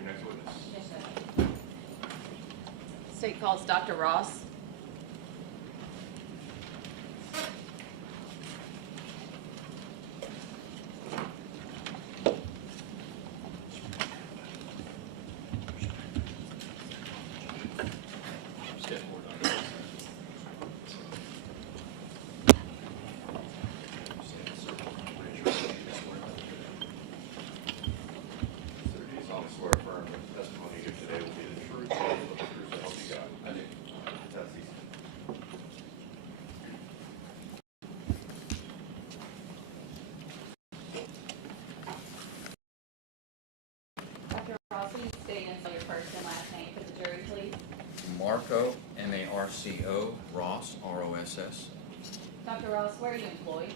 Your next witness. Yes, sir. State calls Dr. Ross. Step forward, Dr. Ross. I solemnly swear affirm that the testimony you give today will be the truth, the whole truth, so help you God. I do. That's easy. Dr. Ross, will you state and spell your first and last name for the jury, please? Marco, M-A-R-C-O, Ross, R-O-S-S, Dr. Ross, where are you employed?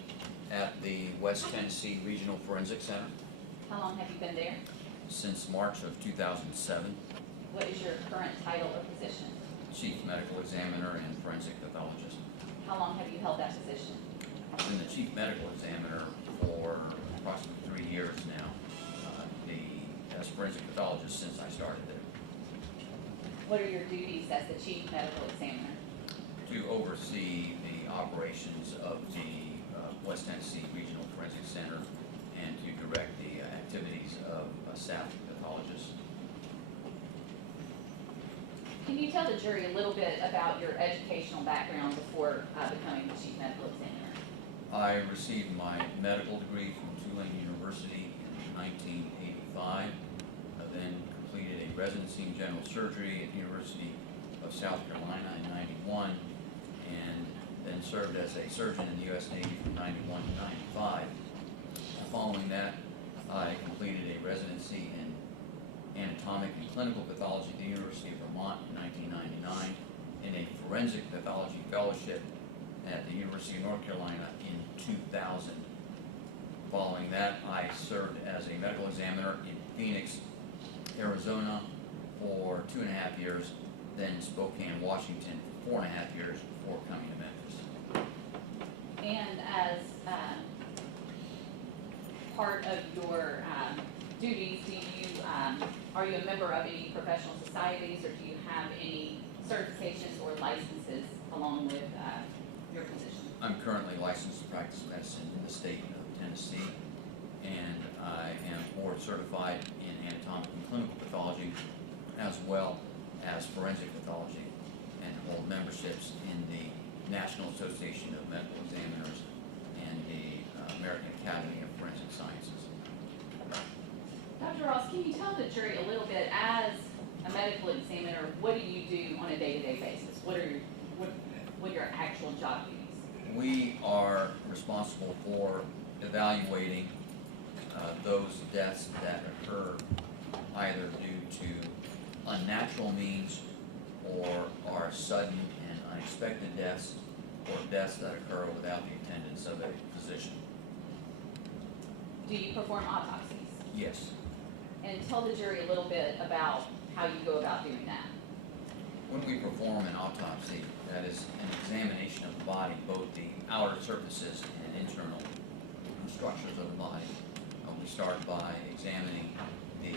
at the West Tennessee Regional Forensic Center How long have you been there? since March of 2007, What is your current title or position? Chief Medical Examiner and Forensic Pathologist. How long have you held that position? I've been the Chief Medical Examiner for approximately 3 years now, as Forensic Pathologist since I started there, What are your duties as the chief medical examiner? to oversee the operations of the West Tennessee Regional Forensic Center and to direct the activities of staff pathologists. Can you tell the jury a little bit about your educational background before becoming the chief medical examiner? I received my medical degree from Tulane University in 1985. I then completed a residency in general surgery at the University of South Carolina in 91, and then served as a surgeon in the U.S. Navy from 91 to 95. Following that, I completed a residency in anatomic and clinical pathology at the University of Vermont in 1999, and a forensic pathology fellowship at the University of North Carolina in 2000. Following that, I served as a medical examiner in Phoenix, Arizona for 2.5 years, then Spokane, Washington for 4.5 years before coming to Memphis. And as part of your duties, are you a member of any professional societies, or do you have any certifications or licenses along with your position? I'm currently licensed to practice medicine in the state of Tennessee, and I am board certified in anatomic and clinical pathology as well as forensic pathology, and hold memberships in the National Association of Medical Examiners and the American Academy of Forensic Sciences. Dr. Ross, can you tell the jury a little bit, as a medical examiner, what do you do on a day-to-day basis? What are your actual job duties? We are responsible for evaluating those deaths that occur either due to unnatural means or are sudden and unexpected deaths, or deaths that occur without the attendance of a physician. Do you perform autopsies? Yes. And tell the jury a little bit about how you go about doing that. When we perform an autopsy, that is an examination of the body, both the outer surfaces and internal structures of the body. We start by examining the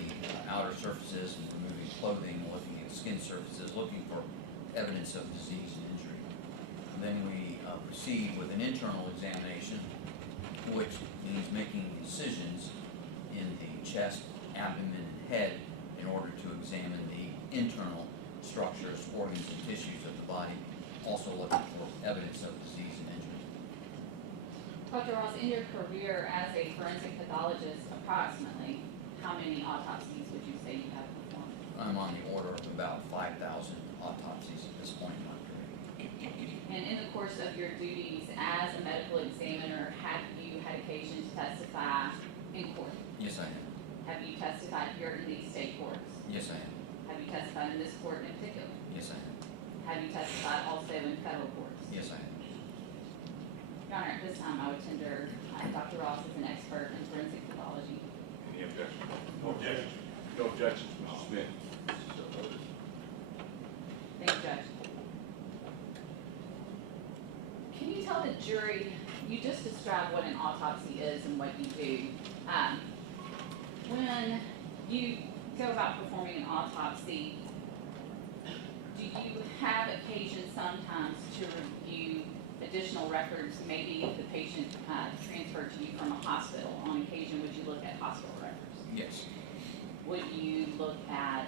outer surfaces and removing clothing, looking at skin surfaces, looking for evidence of disease and injury. And then we proceed with an internal examination, which means making incisions in the chest, abdomen, and head in order to examine the internal structures, organs, and tissues of the body, also looking for evidence of disease and injury. Dr. Ross, in your career as a forensic pathologist, approximately how many autopsies would you say you have performed? I'm on the order of about 5,000 autopsies at this point in my career. And in the course of your duties as a medical examiner, have you had occasion to testify in court? Yes, I have. Have you testified here in these state courts? Yes, I have. Have you testified in this court in particular? Yes, I have. Have you testified also in federal courts? Yes, I have. Your Honor, at this time, I would tender Dr. Ross as an expert in forensic pathology. Any objection? No objection. No objections, Mr. Smith. Thank you, Judge. Can you tell the jury, you just described what an autopsy is and what you do. When you go about performing an autopsy, do you have occasion sometimes to review additional records? Maybe if the patient transferred to you from a hospital, on occasion, would you look at hospital records? Yes, Would you look at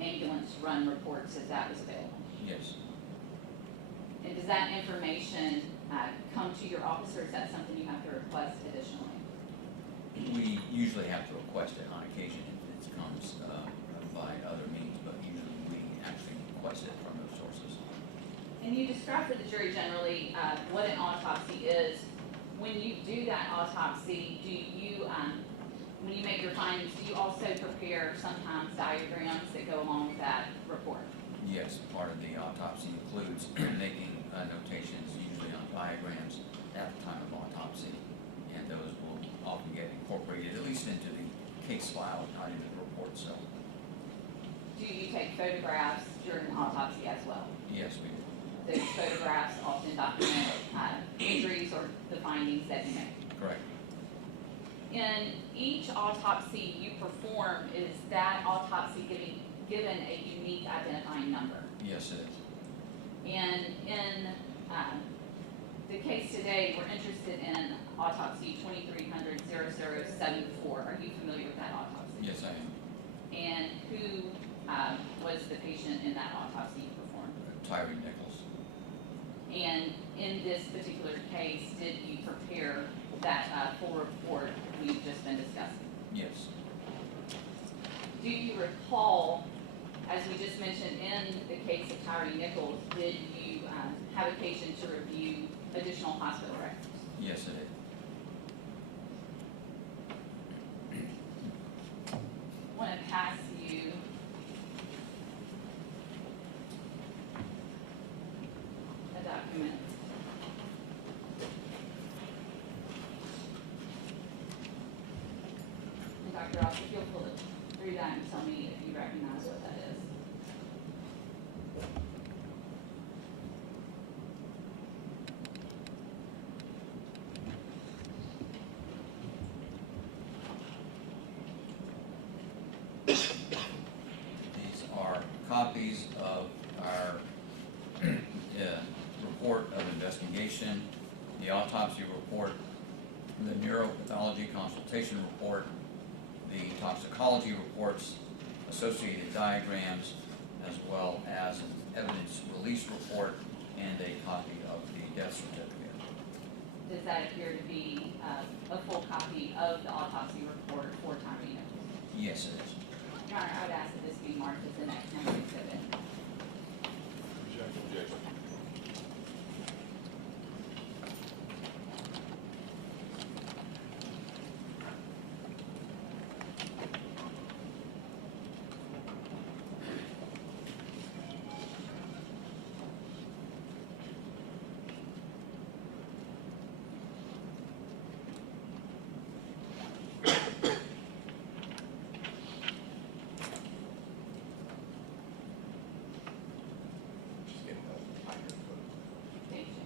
ambulance run reports if that was available? yes. And does that information come to your office, or is that something you have to request additionally? We usually have to request it on occasion if it comes by other means, but usually we actually request it from those sources. And you describe for the jury generally what an autopsy is. When you do that autopsy, do you, when you make your findings, do you also prepare sometimes diagrams that go along with that report? Yes, part of the autopsy includes making notations, usually on diagrams, at the time of autopsy, and those will often get incorporated, at least into the case file, not into the report itself. Do you take photographs during the autopsy as well? Yes, we do. Those photographs often document injuries or the findings that you make. Correct. In each autopsy you perform, is that autopsy given a unique identifying number? Yes, it is. And in the case today, we're interested in autopsy 2300-0074. Are you familiar with that autopsy? Yes, I am. And who was the patient in that autopsy you performed? Tyre Nichols. And in this particular case, did you prepare that full report we've just been discussing? Yes. Do you recall, as we just mentioned in the case of Tyre Nichols, did you have occasion to review additional hospital records? Yes, it is. I want to pass you a document. And Dr. Ross, if you'll pull it through that and tell me if you recognize what that is. These are copies of our report of investigation, the autopsy report, the neuropathology consultation report, the toxicology reports, associated diagrams, as well as an evidence release report and a copy of the death certificate. Does that appear to be a full copy of the autopsy report for Tyre Nichols? Yes, it is. Your Honor, I would ask that this be marked as the next number exhibit. Objection. Just getting the time here, Thank you.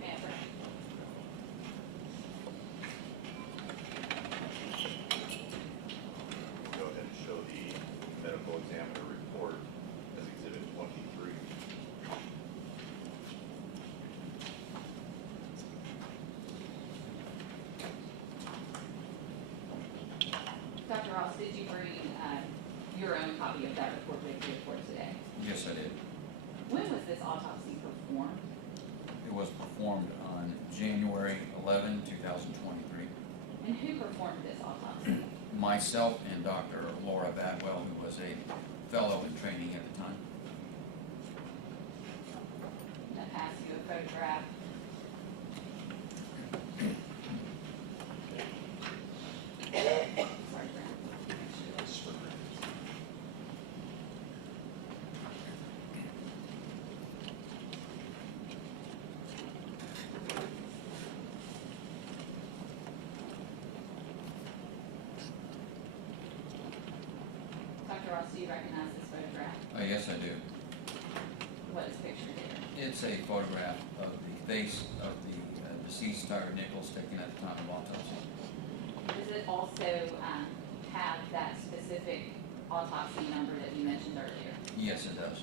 May I first? Go ahead and show the medical examiner report as exhibit 23. Dr. Ross, did you bring your own copy of that report with you for today? Yes, I did. When was this autopsy performed? It was performed on January 11, 2023. And who performed this autopsy? Myself and Dr. Laura Badwell, who was a fellow in training at the time. I'm going to pass you a photograph. Sorry, Brent. Dr. Ross, do you recognize this photograph? Yes, I do. What is pictured here? It's a photograph of the face of the deceased Tyre Nichols taken at the time of autopsy. Does it also have that specific autopsy number that you mentioned earlier? Yes, it does.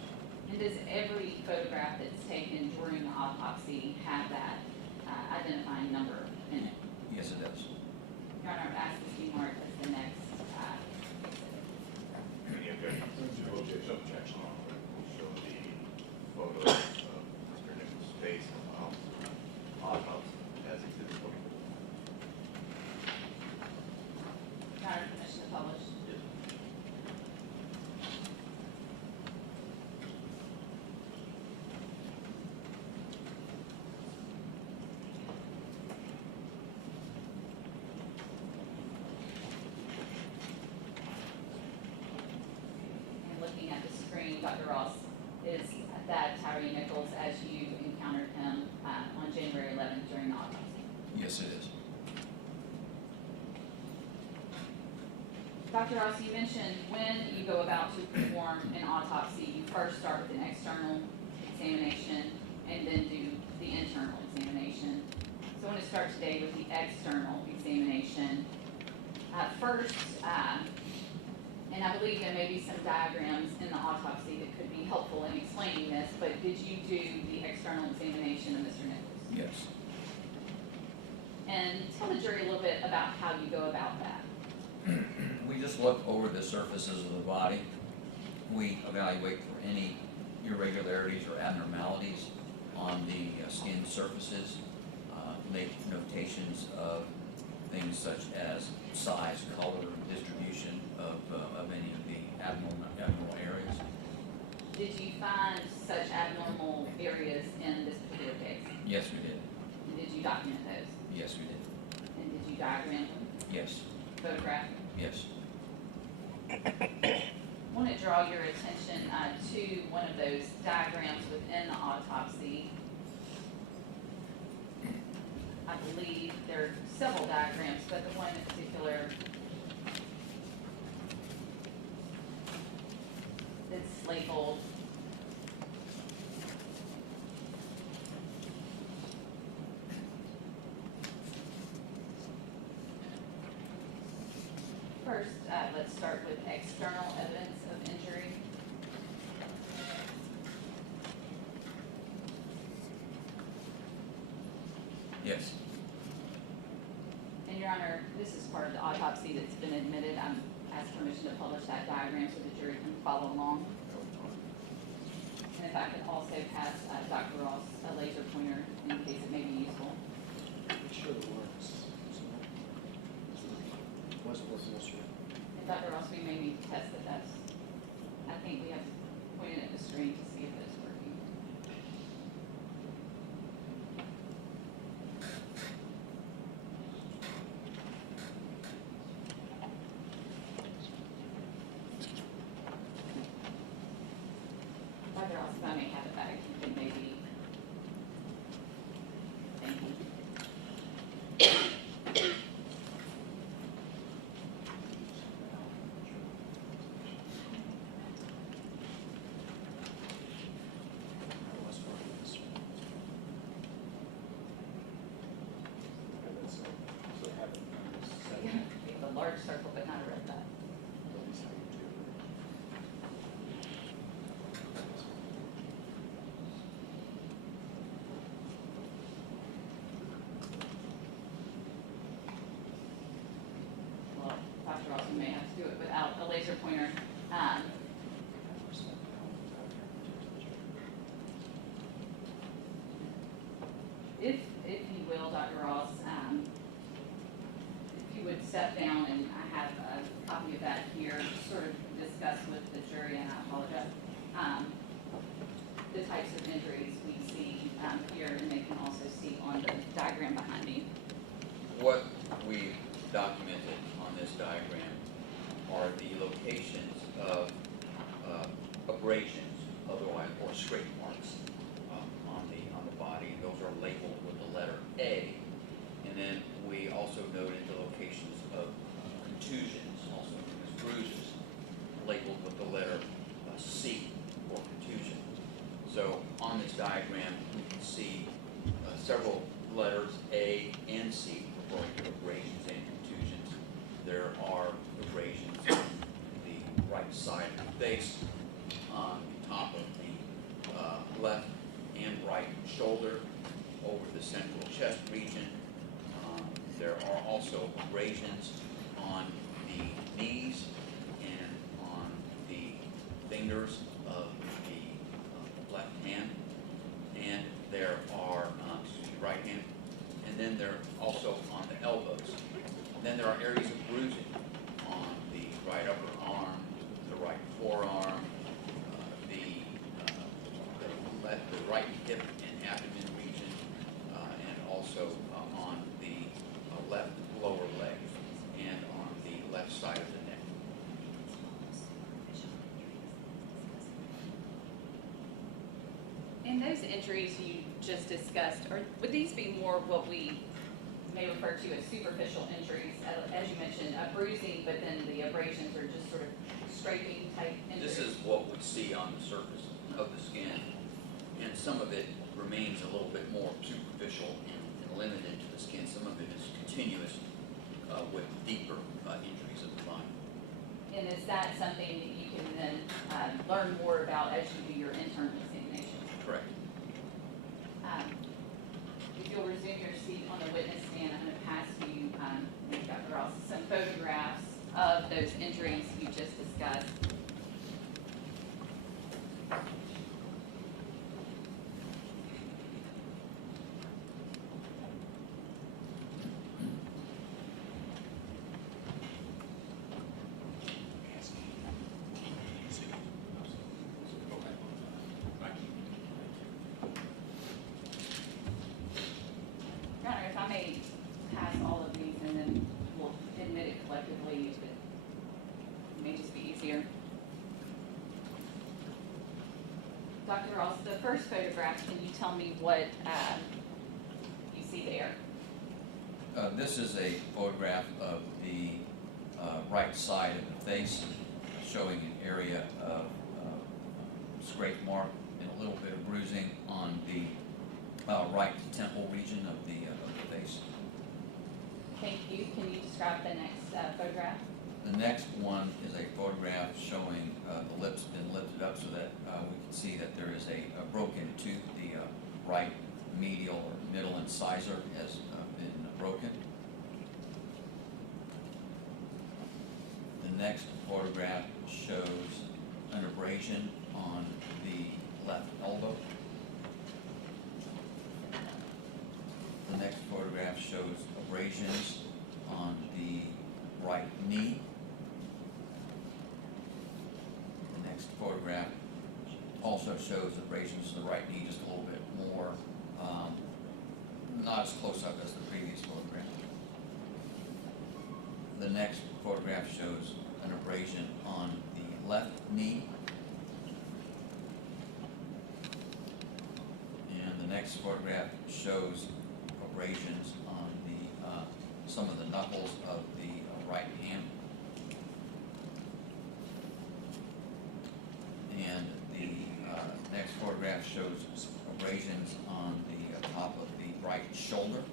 And does every photograph that's taken during the autopsy have that identifying number in it? Yes, it does. Your Honor, I would ask this be marked as the next exhibit. Any objections? No objection. We'll show the photo of Mr. Nichols' face on the autopsy as exhibit 44. Your Honor, permission to publish. And looking at the screen, Dr. Ross, is that Tyre Nichols as you encountered him on January 11th during the autopsy? Yes, it is. Dr. Ross, you mentioned when you go about to perform an autopsy, you first start with an external examination and then do the internal examination. So I want to start today with the external examination. First, and I believe there may be some diagrams in the autopsy that could be helpful in explaining this, but did you do the external examination of Mr. Nichols? Yes. And tell the jury a little bit about how you go about that. We just look over the surfaces of the body. We evaluate for any irregularities or abnormalities on the skin surfaces, make notations of things such as size, color, distribution of any of the abnormal areas. Did you find such abnormal areas in this particular case? Yes, we did. And did you document those? Yes, we did. And did you diagram them, Yes, photograph them? yes. I want to draw your attention to one of those diagrams within the autopsy. I believe there are several diagrams, but the one in particular that's labeled first, let's start with external evidence of injury. Yes. And Your Honor, this is part of the autopsy that's been admitted. I'm asked permission to publish that diagram so the jury can follow along. And if I could also pass Dr. Ross a laser pointer in case it may be useful. It sure works. Wasn't working yesterday. And Dr. Ross, we may need to test that that's, I think we have to point it at the screen to see if it's working. Dr. Ross, if I may have it back, you can maybe. Thank you. That was working yesterday. And then so have it on this second, We have a large circle, but not a red dot. at least how you do it. Well, Dr. Ross, we may have to do it without a laser pointer. If you will, Dr. Ross, if you would step down, and I have a copy of that here, sort of discuss with the jury, and I apologize, the types of injuries we see here, and they can also see on the diagram behind me. What we documented on this diagram are the locations of abrasions, otherwise, or scrape marks on the body. Those are labeled with the letter A. And then we also noted the locations of contusions, also known as bruises, labeled with the letter C for contusion. So on this diagram, you can see several letters, A and C, referring to abrasions and contusions. There are abrasions on the right side of the face, on the top of the left and right shoulder, over the central chest region. There are also abrasions on the knees and on the fingers of the left hand, and there are, right hand, and then there are also on the elbows. And then there are areas of bruising on the right upper arm, the right forearm, the right hip and abdomen region, and also on the left lower leg and on the left side of the neck. And those injuries you just discussed, would these be more what we may refer to as superficial injuries, as you mentioned, bruising, but then the abrasions are just sort of scraping type injuries? This is what we see on the surface of the skin, and some of it remains a little bit more superficial and limited to the skin. Some of it is continuous with deeper injuries of the body. And is that something that you can then learn more about as you do your internal examination? Correct. If you'll resume your seat on the witness stand, I'm going to pass you, Dr. Ross, some photographs of those injuries you just discussed. Your Honor, if I may pass all of these and then we'll admit it collectively, if it may just be easier. Dr. Ross, the first photograph, can you tell me what you see there? This is a photograph of the right side of the face, showing an area of scrape mark and a little bit of bruising on the right temple region of the face. Thank you. Can you describe the next photograph? The next one is a photograph showing the lips been lifted up so that we can see that there is a broken tooth. The right medial or middle incisor has been broken. The next photograph shows an abrasion on the left elbow. The next photograph shows abrasions on the right knee. The next photograph also shows abrasions to the right knee, just a little bit more, not as close up as the previous photograph. The next photograph shows an abrasion on the left knee. And the next photograph shows abrasions on the some of the knuckles of the right hand. And the next photograph shows abrasions on the top of the right shoulder.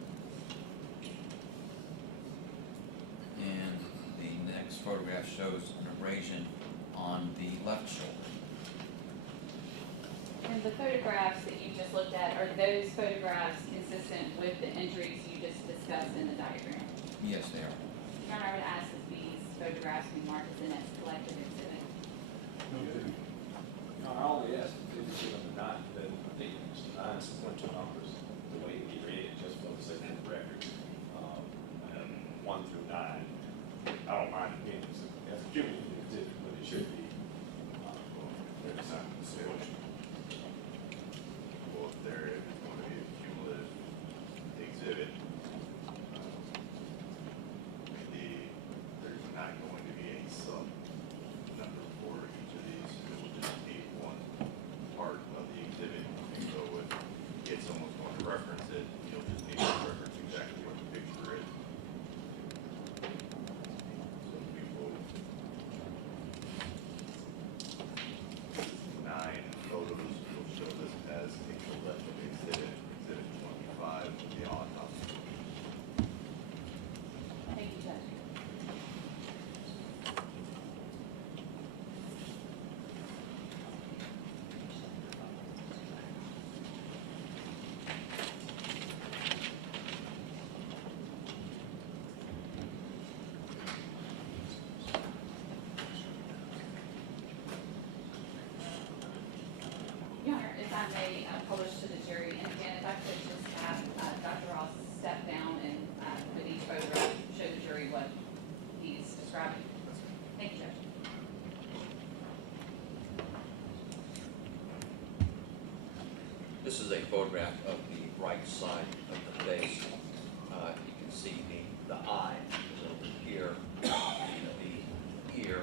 And the next photograph shows an abrasion on the left shoulder. And the photographs that you just looked at, are those photographs consistent with the injuries you just discussed in the diagram? Yes, they are. Your Honor, I would ask that these photographs be marked as the next collective exhibit. No, I only asked if you give them the nine, but I think it's the nine sequential numbers, the way he read it, just for the sake of the record. 1 through 9. I don't mind it being as a cumulative exhibit, but it should be. There's not a solution. Well, if there is going to be a cumulative exhibit, there's not going to be a sub number for each of these. It will just be one I may publish to the jury, and again, if I could just have Dr. Ross step down and with each photograph, show the jury what he's describing. Thank you, Judge. This is a photograph of the right side of the face. You can see the eye is over here, and the ear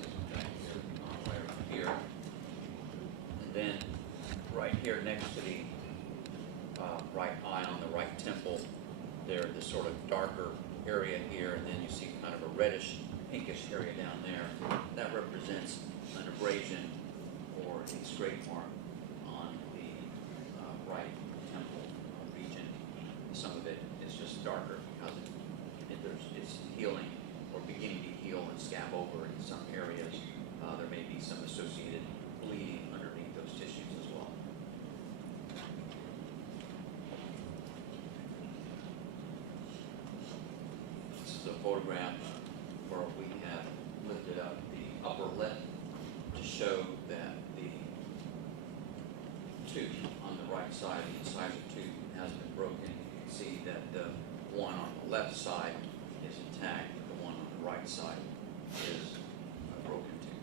is back here, right around here. And then right here next to the right eye on the right temple, there's this sort of darker area here, and then you see kind of a reddish, pinkish area down there. That represents an abrasion or a scrape mark on the right temple region. Some of it is just darker because it's healing or beginning to heal and scab over in some areas. There may be some associated bleeding underneath those tissues as well. This is a photograph where we have lifted up the upper lip to show that the tooth on the right side, the incisor tooth, has been broken. You can see that the one on the left side is intact, the one on the right side is a broken tooth.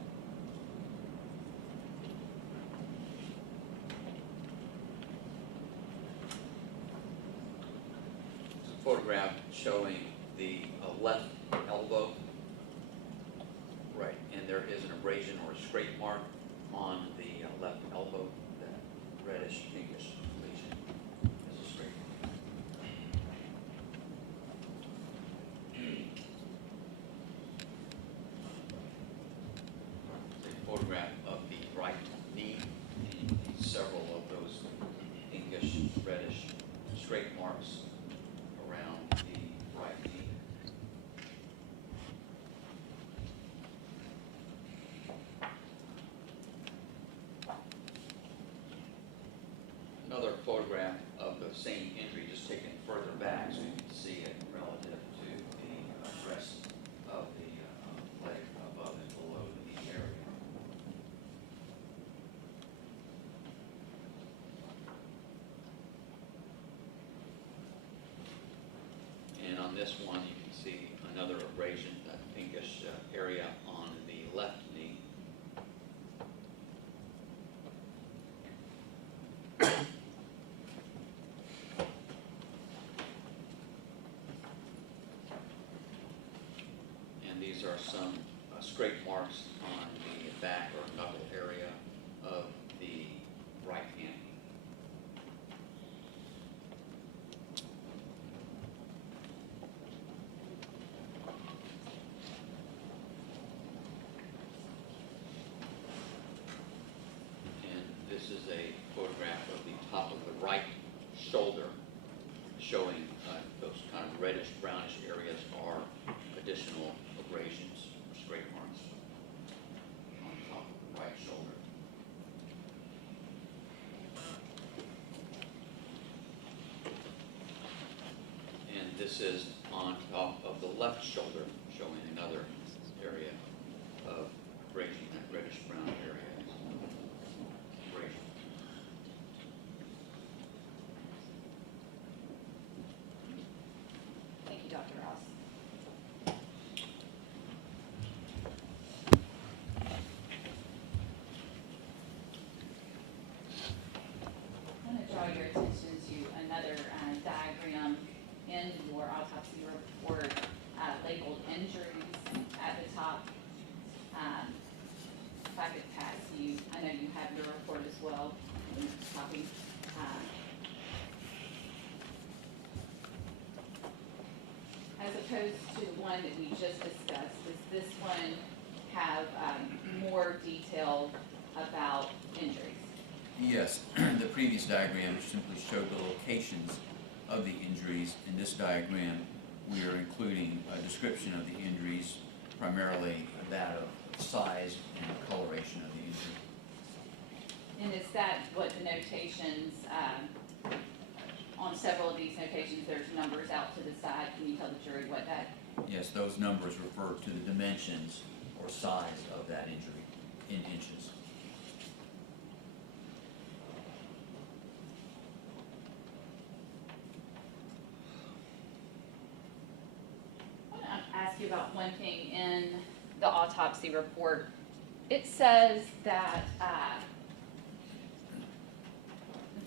It's a photograph showing the left elbow. Right, and there is an abrasion or a scrape mark on the left elbow. That reddish pinkish lesion is a scrape mark. It's a photograph of the right knee. And you see several of those pinkish reddish scrape marks around the right knee. Another photograph of the same injury, just taken further back so you can see it relative to the rest of the leg above and below the knee area. And on this one, you can see another abrasion, that pinkish area on the left knee. And these are some scrape marks on the back or knuckle area of the right hand. And this is a photograph of the top of the right shoulder, showing those kind of reddish brownish areas are additional abrasions or scrape marks on top of the right shoulder. And this is on top of the left shoulder, showing another area of abrasion, that reddish brown area. Abrasion. Thank you, Dr. Ross. I want to draw your attention to another diagram in your autopsy report labeled injuries at the top. If I could pass you, I know you have your report as well, copy. As opposed to the one that we just discussed, does this one have more detail about injuries? Yes, the previous diagram simply showed the locations of the injuries. In this diagram, we are including a description of the injuries, primarily that of size and coloration of the injury. And is that what the notations, on several of these notations, there's numbers out to the side? Can you tell the jury what that? Yes, those numbers refer to the dimensions or size of that injury in inches. ask you about one thing in the autopsy report. It says that,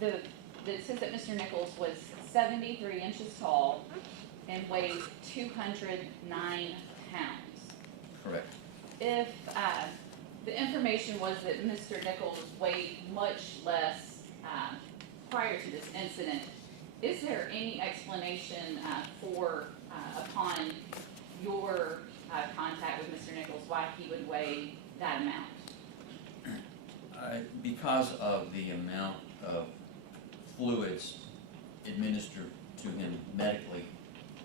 it says that Mr. Nichols was 73 inches tall and weighed 209 pounds. Correct. If the information was that Mr. Nichols weighed much less prior to this incident, is there any explanation upon your contact with Mr. Nichols, why he would weigh that amount? Because of the amount of fluids administered to him medically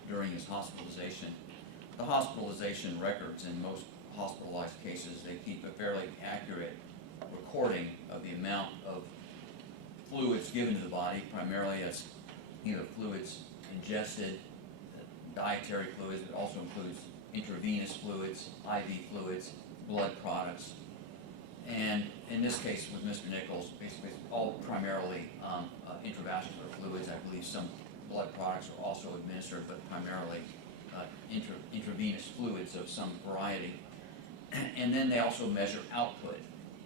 during his hospitalization. The hospitalization records in most hospitalized cases, they keep a fairly accurate recording of the amount of fluids given to the body, primarily as either fluids ingested, dietary fluids, it also includes intravenous fluids, IV fluids, blood products. And in this case with Mr. Nichols, basically it's all primarily intravascular fluids. I believe some blood products are also administered, but primarily intravenous fluids of some variety. And then they also measure output.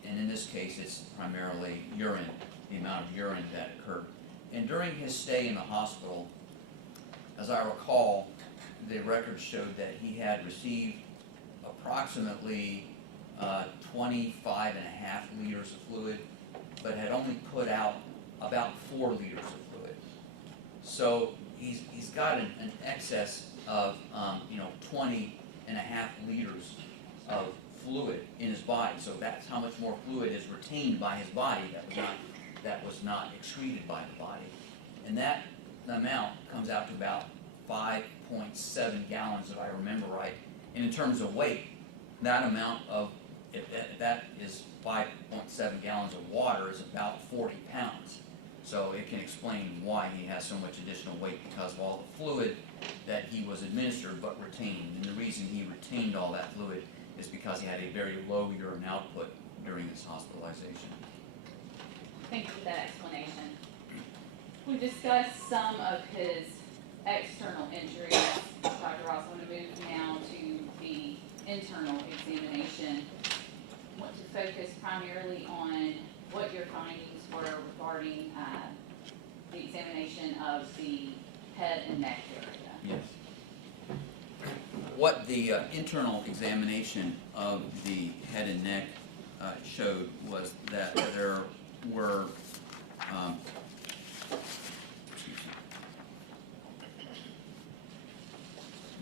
And in this case, it's primarily urine, the amount of urine that occurred. And during his stay in the hospital, as I recall, the records showed that he had received approximately 25 and a half liters of fluid, but had only put out about 4 liters of fluid. So he's got an excess of 20 and a half liters of fluid in his body. So that's how much more fluid is retained by his body that was not excreted by the body. And that amount comes out to about 5.7 gallons, if I remember right. And in terms of weight, that amount of, if that is 5.7 gallons of water, is about 40 pounds. So it can explain why he has so much additional weight, because of all the fluid that he was administered but retained. And the reason he retained all that fluid is because he had a very low urine output during his hospitalization. Thank you for that explanation. We discussed some of his external injuries. Dr. Ross, I want to move now to the internal examination. I want to focus primarily on what your findings were regarding the examination of the head and neck area. Yes. What the internal examination of the head and neck showed was that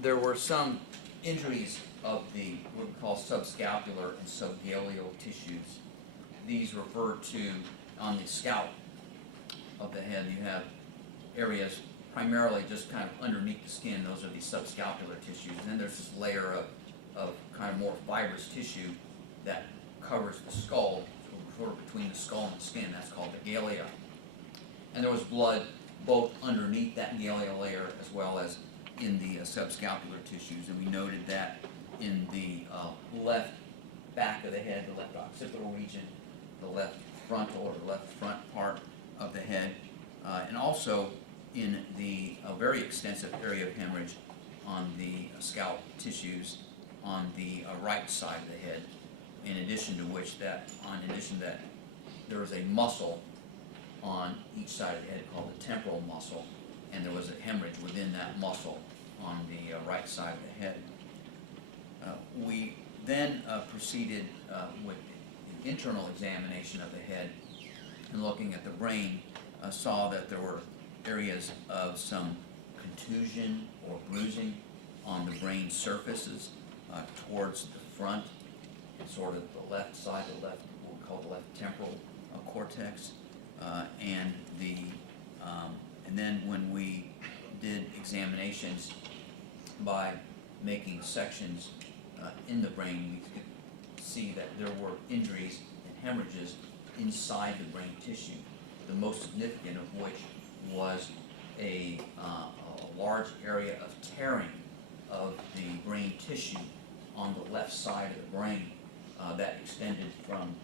there were some injuries of the what we call subscapular and subgaleal tissues. These refer to, on the scalp of the head, you have areas primarily just kind of underneath the skin. Those are the subscapular tissues. And then there's this layer of kind of more fibrous tissue that covers the skull, sort of between the skull and the skin. That's called the galea. And there was blood both underneath that galea layer as well as in the subscapular tissues. And we noted that in the left back of the head, the left occipital region, the left frontal or the left front part of the head, and also in the very extensive area of hemorrhage on the scalp tissues on the right side of the head. In addition to that, there was a muscle on each side of the head called the temporal muscle, and there was a hemorrhage within that muscle on the right side of the head. We then proceeded with an internal examination of the head, and looking at the brain, saw that there were areas of some contusion or bruising on the brain surfaces towards the front, sort of the left side, what we call the left temporal cortex, and then when we did examinations by making sections in the brain, we could see that there were injuries and hemorrhages inside the brain tissue, the most significant of which was a large area of tearing of the brain tissue on the left side of the brain that extended from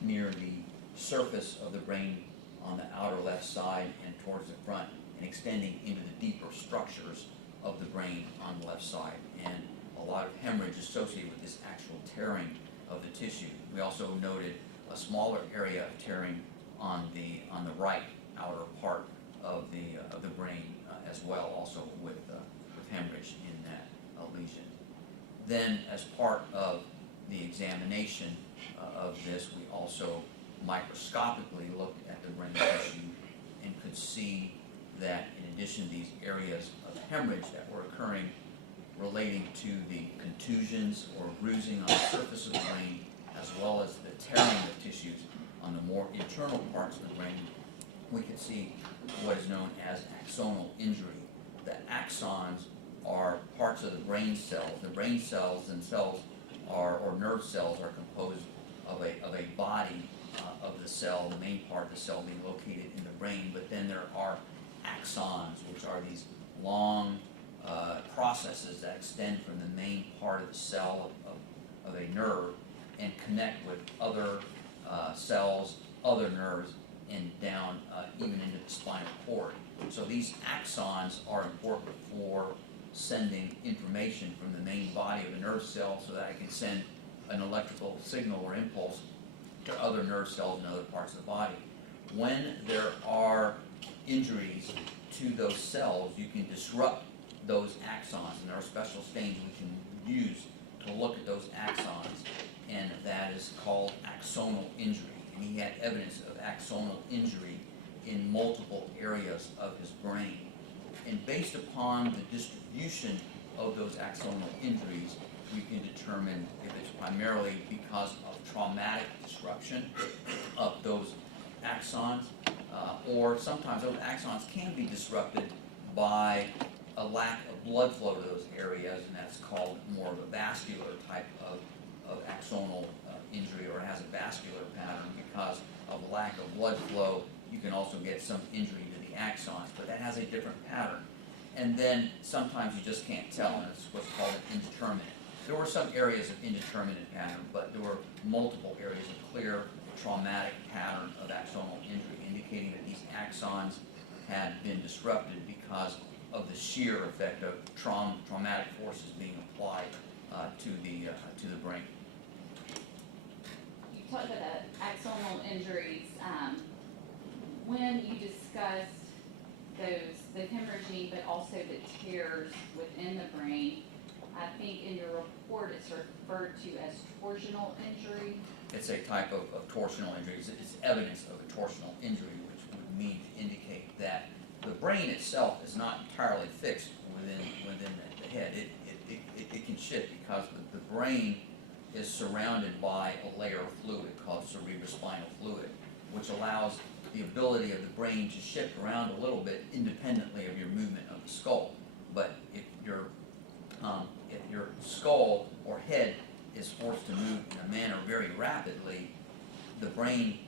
near the surface of the brain on the outer left side and towards the front, and extending into the deeper structures of the brain on the left side. And a a lot of hemorrhage associated with this actual tearing of the tissue. We also noted a smaller area of tearing on the right outer part of the brain as well, also with hemorrhage in that lesion. Then, as part of the examination of this, we also microscopically looked at the brain tissue and could see that in addition to these areas of hemorrhage that were occurring relating to the contusions or bruising on the surface of the brain, as well as the tearing of tissues on the more internal parts of the brain, we could see what is known as axonal injury. The axons are parts of the brain cells. The brain cells themselves or nerve cells are composed of a body of the cell, the main part of the cell being located in the brain, but then there are axons, which are these long processes that extend from the main part of the cell of a nerve and connect with other cells, other nerves, and down even into the spinal cord. So these axons are important for sending information from the main body of a nerve cell so that I can send an electrical signal or impulse to other nerve cells in other parts of the body. When there are injuries to those cells, you can disrupt those axons, and there are special stains we can use to look at those axons, and that is called axonal injury. And he had evidence of axonal injury in multiple areas of his brain. And based upon the distribution of those axonal injuries, we can determine if it's primarily because of traumatic disruption of those axons, or sometimes those axons can be disrupted by a lack of blood flow to those areas, and that's called more of a vascular type of axonal injury, or it has a vascular pattern. Because of lack of blood flow, you can also get some injury to the axons, but that has a different pattern. And then sometimes you just can't tell, and it's what's called an indeterminate. There were some areas of indeterminate pattern, but there were multiple areas of clear traumatic pattern of axonal injury, indicating that these axons had been disrupted because of the shear effect of traumatic forces being applied to the brain. You talked about the axonal injuries. When you discussed the hemorrhaging, but also the tears within the brain, I think in your report it's referred to as torsional injury. It's a type of torsional injury. It's evidence of a torsional injury, which would mean to indicate that the brain itself is not entirely fixed within the head. It can shift because the brain is surrounded by a layer of fluid called cerebrospinal fluid, which allows the ability of the brain to shift around a little bit independently of your movement of the skull. But if your skull or head is forced to move in a manner very rapidly, the brain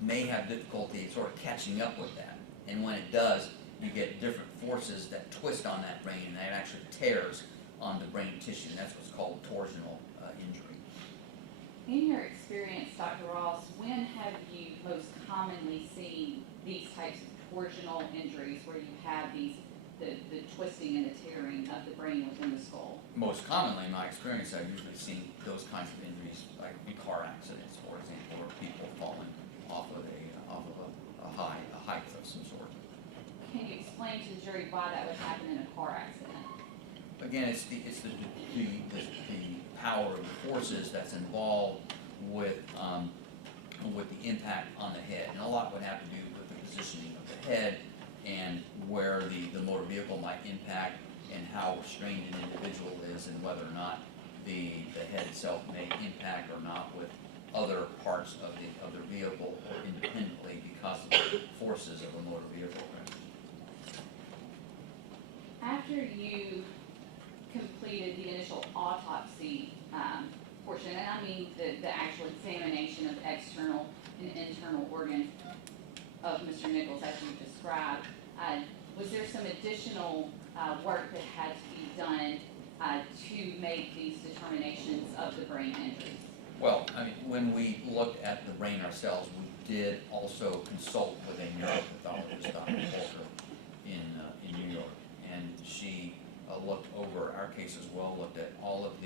may have difficulty sort of catching up with that. And when it does, you get different forces that twist on that brain, and that actually tears on the brain tissue. And that's what's called torsional injury. In your experience, Dr. Ross, when have you most commonly seen these types of torsional injuries where you have the twisting and the tearing of the brain within the skull? Most commonly, in my experience, I've usually seen those kinds of injuries, like car accidents, for example, or people falling off of a height of some sort. Can you explain to the jury why that would happen in a car accident? Again, it's the power of the forces that's involved with the impact on the head, and a lot would have to do with the positioning of the head and where the motor vehicle might impact, and how restrained an individual is, and whether or not the head itself may impact or not with other parts of the vehicle or independently because of the forces of a motor vehicle. After you completed the initial autopsy portion, and I mean the actual examination of external and internal organs of Mr. Nichols as you described, was there some additional work that had to be done to make these determinations of the brain injuries? Well, I mean, when we looked at the brain ourselves, we did also consult with a neuropathologist, Dr. Walker, in New York, and she looked over our case as well, looked at all of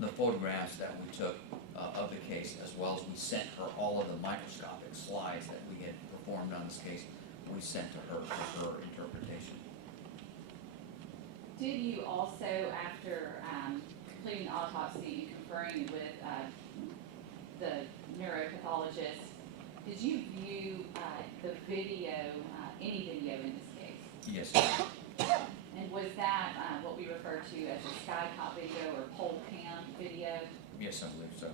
the photographs that we took of the case, as well as we sent her all of the microscopic slides that we had performed on this case, we sent to her for her interpretation. Did you also, after completing the autopsy and conferring with the neuropathologist, did you view the video, any video in this case? Yes, And was that what we refer to as a skycop video or pole cam video? yes, I believe so.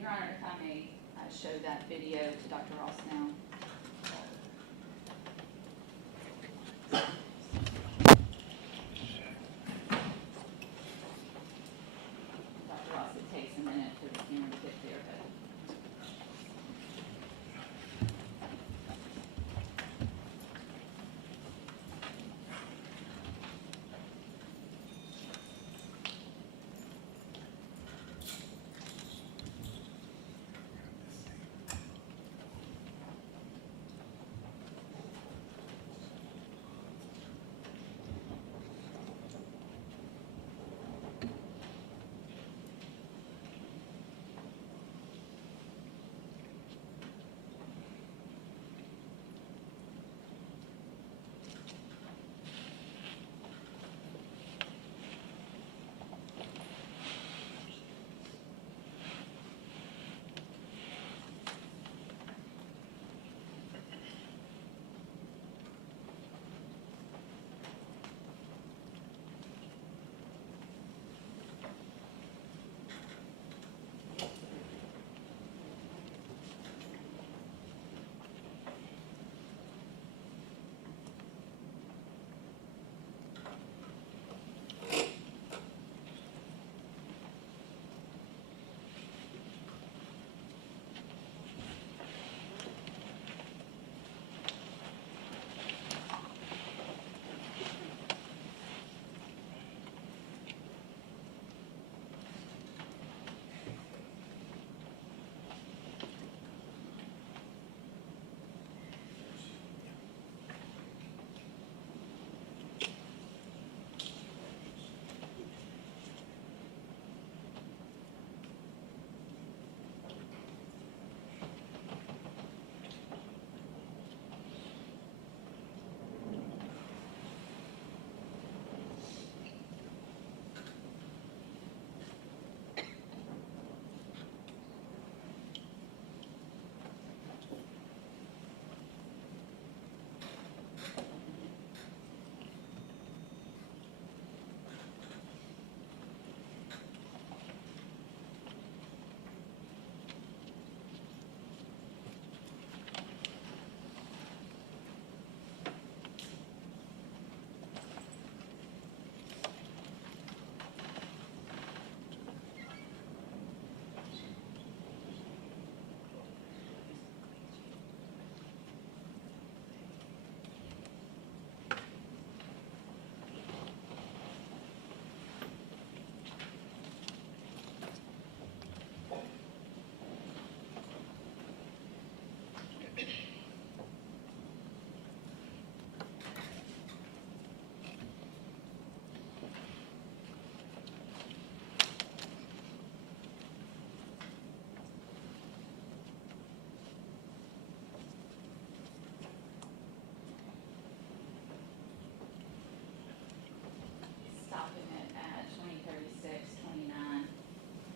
Your Honor, if I may show that video to Dr. Ross now. Dr. Ross, it takes a minute for the camera to get there, but.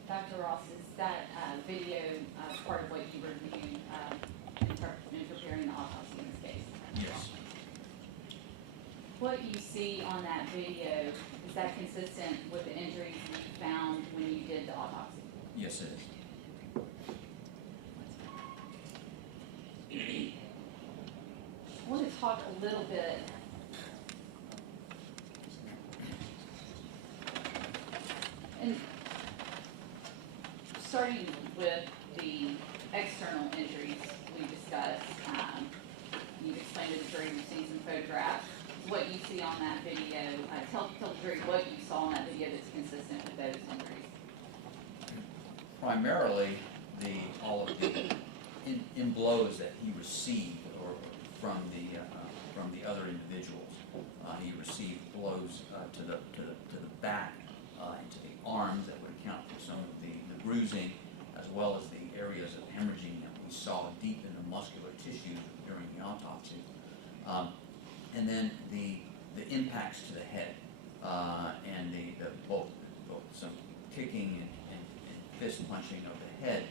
Dr. Ross, is that video part of what you reviewed in preparing the autopsy in this case? Yes. What you see on that video, is that consistent with the injuries you found when you did the autopsy? Yes, it is. I want to talk a little bit and starting with the external injuries we discussed. You've explained to the jury, you've seen some photographs. What you see on that video, tell the jury what you saw on that video that's consistent with those injuries. Primarily, all of the in blows that he received or from the other individuals. He received blows to the back into the arms that would account for some of the bruising, as well as the areas of hemorrhaging that we saw deep in the muscular tissue during the autopsy. And then the impacts to the head, and both some kicking and fist punching of the head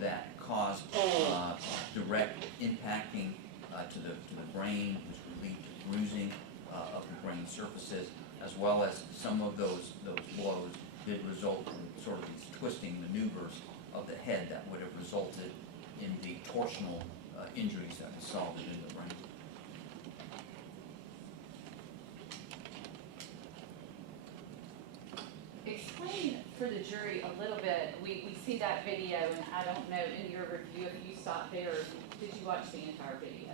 that caused direct impacting to the brain, which would lead to bruising of the brain surfaces, as well as some of those blows did result in sort of these twisting maneuvers of the head that would have resulted in the torsional injuries that we saw within the brain. Explain for the jury a little bit, we see that video, and I don't know in your review if you stopped there, or did you watch the entire video,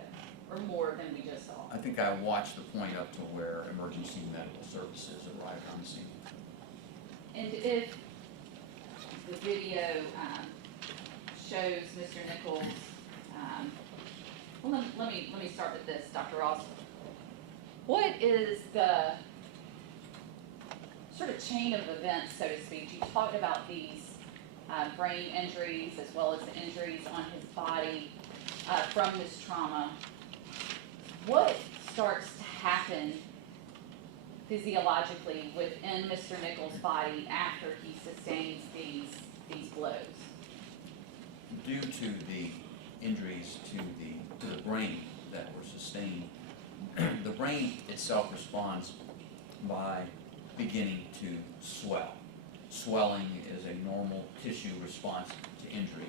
or more than we just saw? I think I watched the point up to where emergency medical services arrived on the scene. And if the video shows Mr. Nichols, well, let me start with this, Dr. Ross. What is the sort of chain of events, so to speak? You talked about these brain injuries as well as the injuries on his body from this trauma. What starts to happen physiologically within Mr. Nichols' body after he sustains these blows? Due to the injuries to the brain that were sustained, the brain itself responds by beginning to swell. Swelling is a normal tissue response to injury.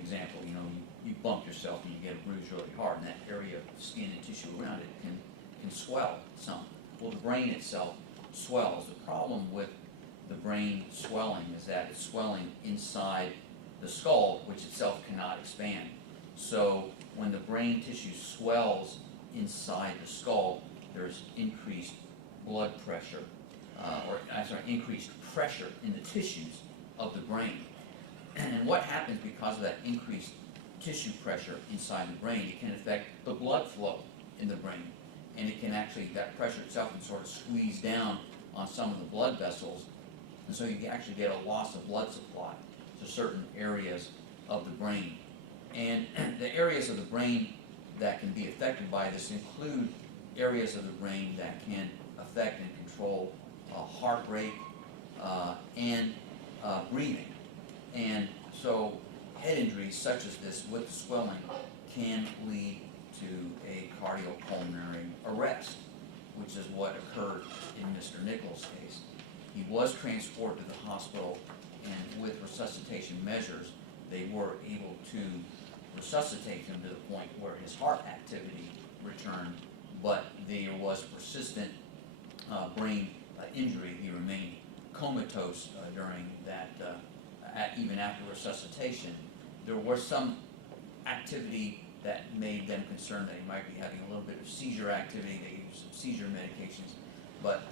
Example, you bump yourself and you get a bruise really hard, and that area of skin and tissue around it can swell some. Well, the brain itself swells. The problem with the brain swelling is that it's swelling inside the skull, which itself cannot expand. So when the brain tissue swells inside the skull, there's increased blood pressure, increased pressure in the tissues of the brain. And what happens because of that increased tissue pressure inside the brain, it can affect the blood flow in the brain. And it can actually, that pressure itself can sort of squeeze down on some of the blood vessels. And so you can actually get a loss of blood supply to certain areas of the brain. And the areas of the brain that can be affected by this include areas of the brain that can affect and control heart rate and breathing. And so head injuries such as this with the swelling can lead to a cardiopulmonary arrest, which is what occurred in Mr. Nichols' case. He was transported to the hospital, and with resuscitation measures, they were able to resuscitate him to the point where his heart activity returned, but there was persistent brain injury. He remained comatose during that, even after resuscitation. There was some activity that made them concerned that he might be having a little bit of seizure activity. They used some seizure medications, but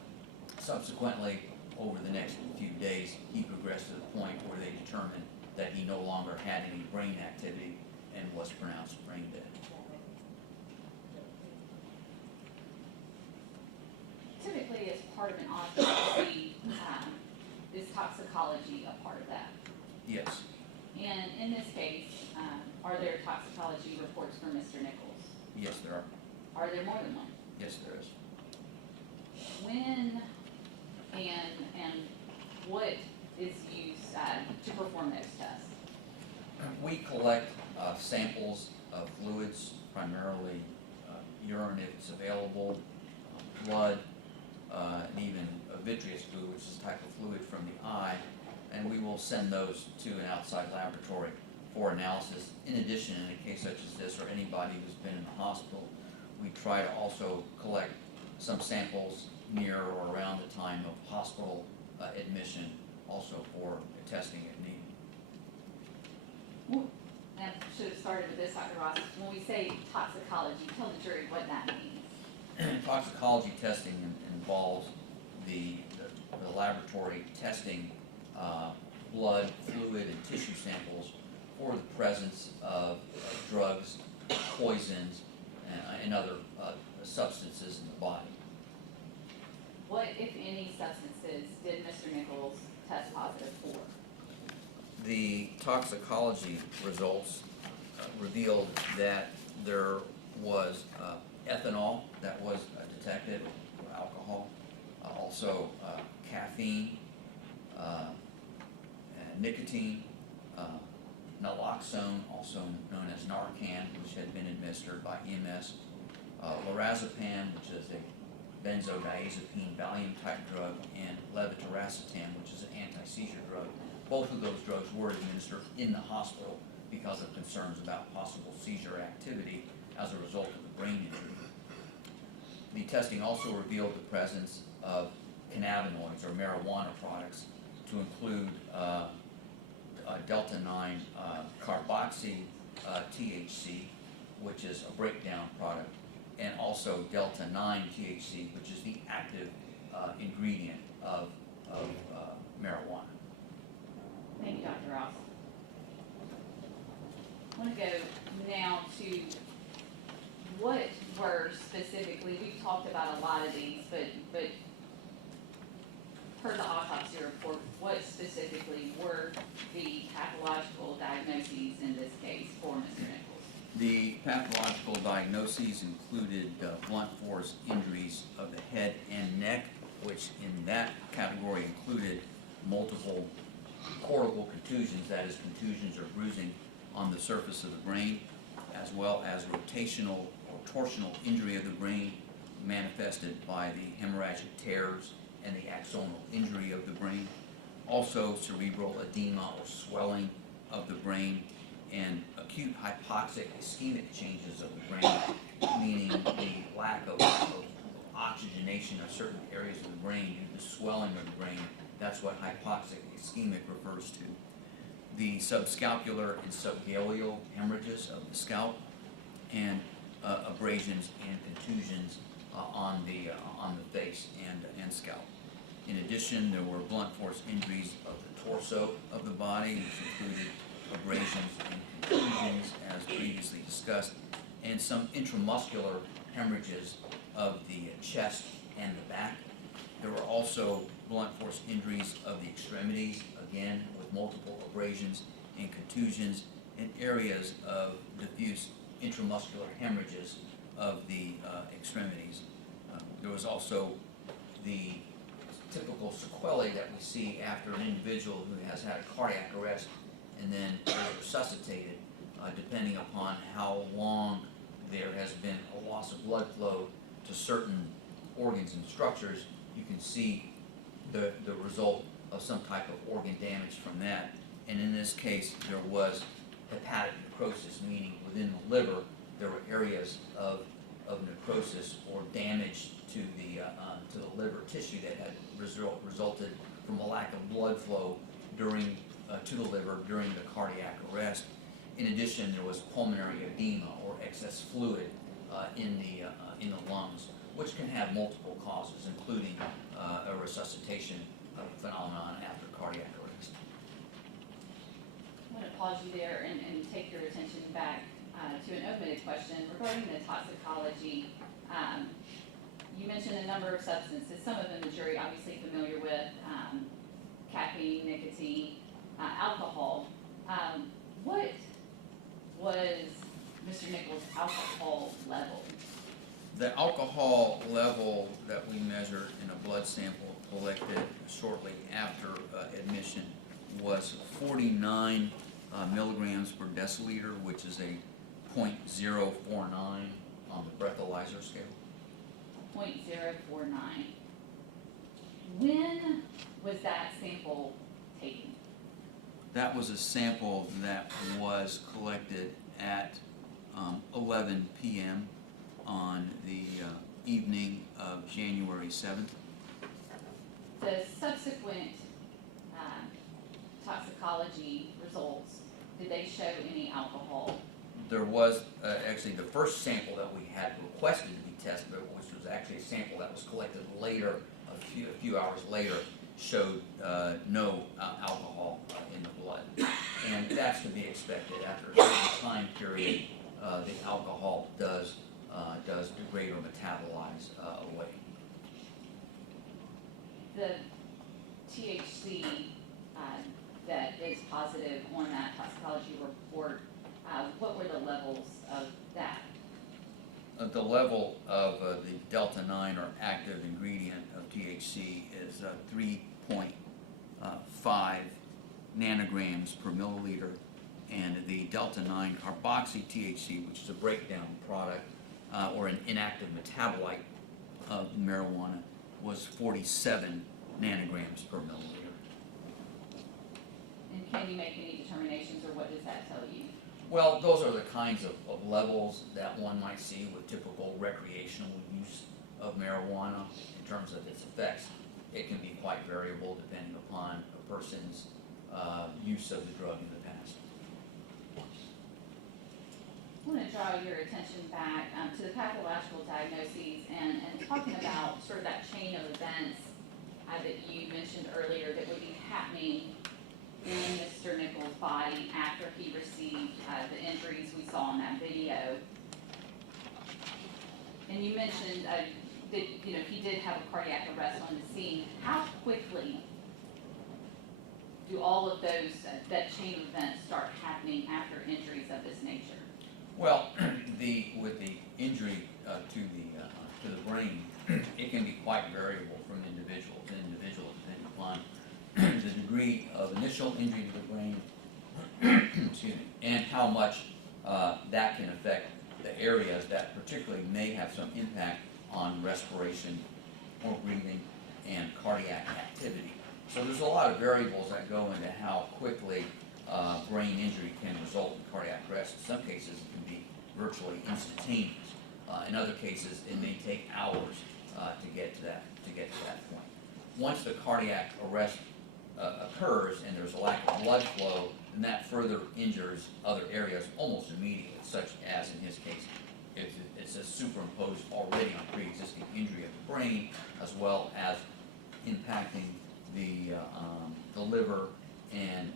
subsequently, over the next few days, he progressed to the point where they determined that he no longer had any brain activity and was pronounced brain dead. Typically, as part of an autopsy, is toxicology a part of that? Yes. And in this case, are there toxicology reports for Mr. Nichols? Yes, there are. Are there more than one? Yes, there is. When and what is used to perform those tests? We collect samples of fluids, primarily urine if it's available, blood, and even vitreous fluid, which is a type of fluid from the eye, and we will send those to an outside laboratory for analysis. In addition, in a case such as this, or anybody who's been in the hospital, we try to also collect some samples near or around the time of hospital admission, also for testing if needed. Well, and I should have started with this, Dr. Ross. When we say toxicology, tell the jury what that means. Toxicology testing involves the laboratory testing blood, fluid, and tissue samples for the presence of drugs, poisons, and other substances in the body. what, if any, substances did Mr. Nichols test positive for? The toxicology results revealed that there was ethanol that was detected, or alcohol, also caffeine, and nicotine, naloxone, also known as Narcan, which had been administered by EMS, lorazepam, which is a benzodiazepine Valium type drug, and levetiracetam, which is an anti-seizure drug. Both of those drugs were administered in the hospital because of concerns about possible seizure activity as a result of the brain injury. The testing also revealed the presence of cannabinoids or marijuana products, to include delta-9 carboxy THC, which is a breakdown product, and also delta-9 THC, which is the active ingredient of marijuana. Thank you, Dr. Ross. I want to go now to what were specifically, we've talked about a lot of these, but per the autopsy report, what specifically were the pathological diagnoses in this case for Mr. Nichols? The pathological diagnoses included blunt force injuries of the head and neck, which in that category included multiple cortical contusions, that is, contusions or bruising on the surface of the brain, as well as rotational or torsional injury of the brain manifested by the hemorrhagic tears and the axonal injury of the brain. Also cerebral edema or swelling of the brain, and acute hypoxic ischemic changes of the brain, meaning the lack of oxygenation of certain areas of the brain due to swelling of the brain. That's what hypoxic ischemic refers to. The subscapular and subgaleal hemorrhages of the scalp, and abrasions and contusions on the face and scalp. In addition, there were blunt force injuries of the torso of the body, which included abrasions and contusions, as previously discussed, and some intramuscular hemorrhages of the chest and the back. There were also blunt force injuries of the extremities, again with multiple abrasions and contusions, and areas of diffuse intramuscular hemorrhages of the extremities. There was also the typical sequelae that we see after an individual who has had a cardiac arrest and then is resuscitated, depending upon how long there has been a loss of blood flow to certain organs and structures. You can see the result of some type of organ damage from that. And in this case, there was hepatic necrosis, meaning within the liver there were areas of necrosis or damage to the liver tissue that had resulted from a lack of blood flow during to the liver during the cardiac arrest. In addition, there was pulmonary edema or excess fluid in the lungs, which can have multiple causes, including a resuscitation phenomenon after cardiac arrest. I'm going to pause you there and take your attention back to an omitted question regarding the toxicology. You mentioned a number of substances, some of them the jury obviously familiar with, caffeine, nicotine, alcohol. What was Mr. Nichols' alcohol level? The alcohol level that we measured in a blood sample collected shortly after admission was 49 milligrams per deciliter, which is a .049 on the breathalyzer scale. 0.049. When was that sample taken? That was a sample that was collected at 11 p.m. on the evening of January 7th. The subsequent toxicology results, did they show any alcohol? There was actually the first sample that we had requested to be tested, which was actually a sample that was collected later, a few hours later, showed no alcohol in the blood. And that's to be expected. After a certain time period, the alcohol does degrade or metabolize away. The THC that is positive on that toxicology report, what were the levels of that? The level of the delta 9 or active ingredient of THC is 3.5 nanograms per milliliter, and the delta 9 carboxy THC, which is a breakdown product or an inactive metabolite of marijuana, was 47 nanograms per milliliter. And can you make any determinations, or what does that tell you? Well, those are the kinds of levels that one might see with typical recreational use of marijuana in terms of its effects. It can be quite variable depending upon a person's use of the drug in the past. I want to draw your attention back to the pathological diagnoses and talking about sort of that chain of events that you mentioned earlier that would be happening in Mr. Nichols' body after he received the injuries we saw in that video. And you mentioned that he did have a cardiac arrest on the scene. How quickly do all of those, that chain of events start happening after injuries of this nature? Well, with the injury to the brain, it can be quite variable from individual to individual depending upon the degree of initial injury to the brain, excuse me, and how much that can affect the areas that particularly may have some impact on respiration or breathing and cardiac activity. So there's a lot of variables that go into how quickly brain injury can result in cardiac arrest. In some cases, it can be virtually instantaneous. In other cases, it may take hours to get to that point. Once the cardiac arrest occurs and there's a lack of blood flow, then that further injures other areas almost immediately, such as in his case, it's a superimposed already on pre-existing injury of the brain, as well as impacting the liver and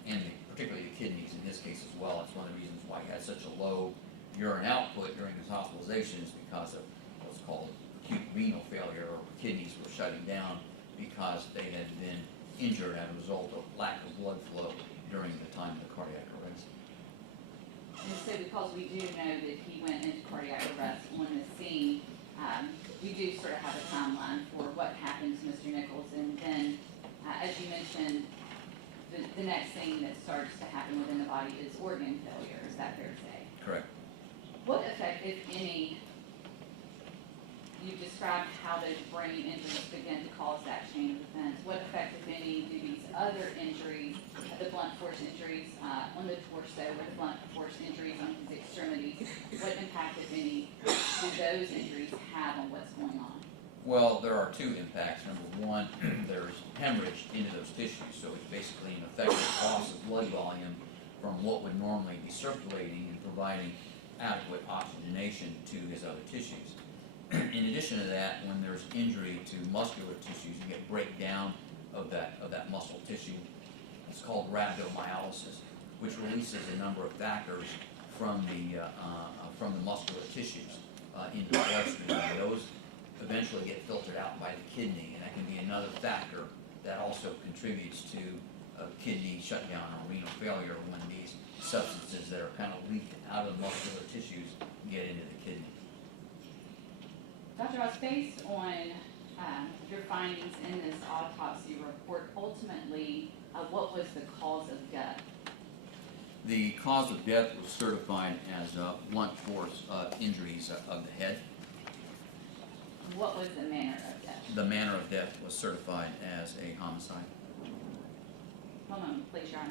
particularly the kidneys in his case as well. That's one of the reasons why he had such a low urine output during his hospitalization, is because of what's called acute renal failure, or kidneys were shutting down because they had been injured as a result of lack of blood flow during the time of the cardiac arrest. And so because we do know that he went into cardiac arrest on the scene, we do sort of have a timeline for what happened to Mr. Nichols. And then, as you mentioned, the next thing that starts to happen within the body is organ failure. Is that fair to say? Correct. What effect, if any, you've described how those brain injuries begin to cause that chain of events. What effect, if any, do these other injuries, the blunt force injuries on the torso, or the blunt force injuries on his extremities, what impact, if any, do those injuries have on what's going on? Well, there are two impacts. Number one, there's hemorrhage into those tissues, so it's basically an effective loss of blood volume from what would normally be circulating and providing adequate oxygenation to his other tissues. In addition to that, when there's injury to muscular tissues, you get breakdown of that muscle tissue. It's called rhabdomyolysis, which releases a number of factors from the muscular tissues into the bloodstream. And those eventually get filtered out by the kidney, and that can be another factor that also contributes to kidney shutdown or renal failure when these substances that are kind of leaked out of the muscular tissues get into the kidney. Dr. Ross, based on your findings in this autopsy report, ultimately, what was the cause of death? The cause of death was certified as blunt force injuries of the head. What was the manner of death? The manner of death was certified as a homicide. One moment, please, Your Honor.